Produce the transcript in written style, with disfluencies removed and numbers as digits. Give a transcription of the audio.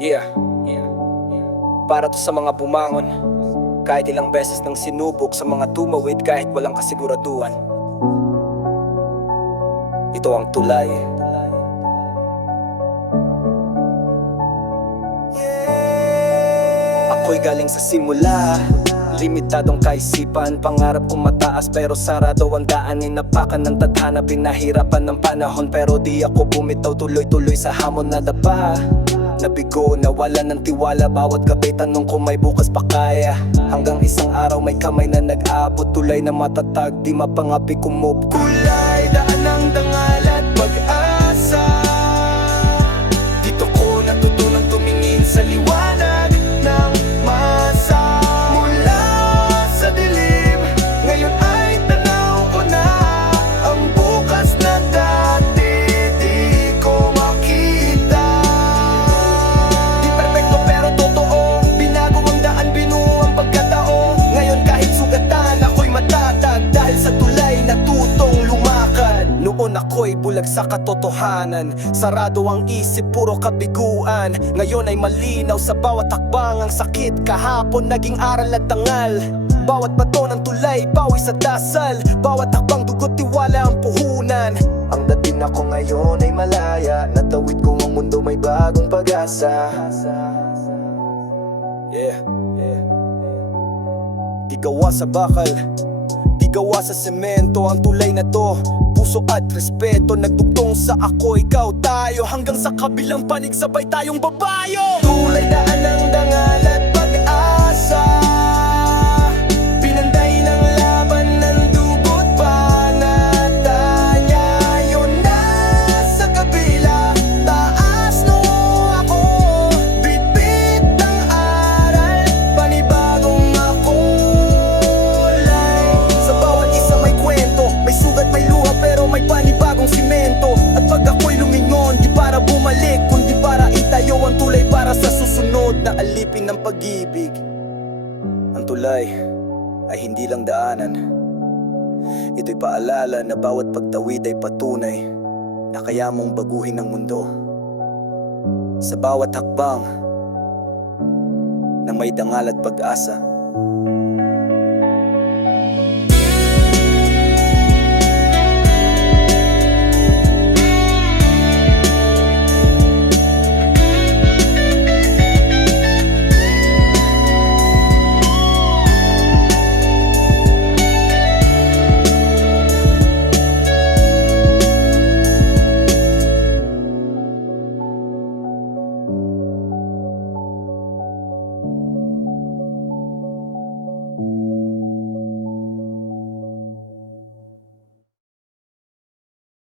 Yeah, yeah. Para to sa mga bumangon, kahit ilang beses nang sinubok, sa mga tumawid kahit walang kasiguraduhan. Ito ang tulay. Ako'y galing sa simula, limitadong kaisipan. Pangarap kong mataas pero sarado ang daan. Inapakan ng tadhana, pinahirapan ng panahon. Pero di ako bumitaw, tuloy-tuloy sa hamon na dapa. Nabigo, nawalan ng tiwala, bawat gabi tanong kung may bukas pa kaya. Hanggang isang araw may kamay na nag-abot, tulay na matatag, di mapangapi kumove. Kulay, daan ng dangal at pag-asa. Dito ko natutunang tumingin sa liwanag ng masa. Mula sa dilim, ngayon ay tanaw ko na ang bukas na dati di ko makita. Di perfecto pero totoo, binago ang daan, binuo ang pagkatao. Ngayon kahit sugatan, ako'y matatag dahil sa tulay natutong lumakad. Noon ako'y bulag sa katotohanan, sarado ang isip, puro kabiguan. Ngayon ay malinaw sa bawat hakbang, ang sakit kahapon naging aral at dangal. Bawat bato ng tulay, pawis sa dasal, bawat hakbang dugot, tiwala ang puhunan. Ang dating ako ngayon ay malaya, natawid ko ang mundo, may bagong pag-asa. Yeah, yeah. Di gawa sa bakal, di gawa sa semento ang tulay na to. Puso at respeto, nagdugtong sa ako, ikaw, tayo. Hanggang sa kabilang panig, sabay tayong babayo. Tulay, daan ng dangal at pag-asa. Pinanday ng laban ng dugot, panatanya. Yun na sa kabila, taas no ako. Bit-bit ang aral, panibagong makulay. Sa bawat isa may kwento, may sugat, may luha, pero may panibagong simento. At pag ako'y lumingon, di para bumalik, kundi para itayo ang tulay para sa susunod na alipin ng pag-ibig. Ang tulay ay hindi lang daanan, ito'y paalala na bawat pagtawid ay patunay na kaya mong baguhin ang mundo. Sa bawat hakbang na may dangal at pag-asa,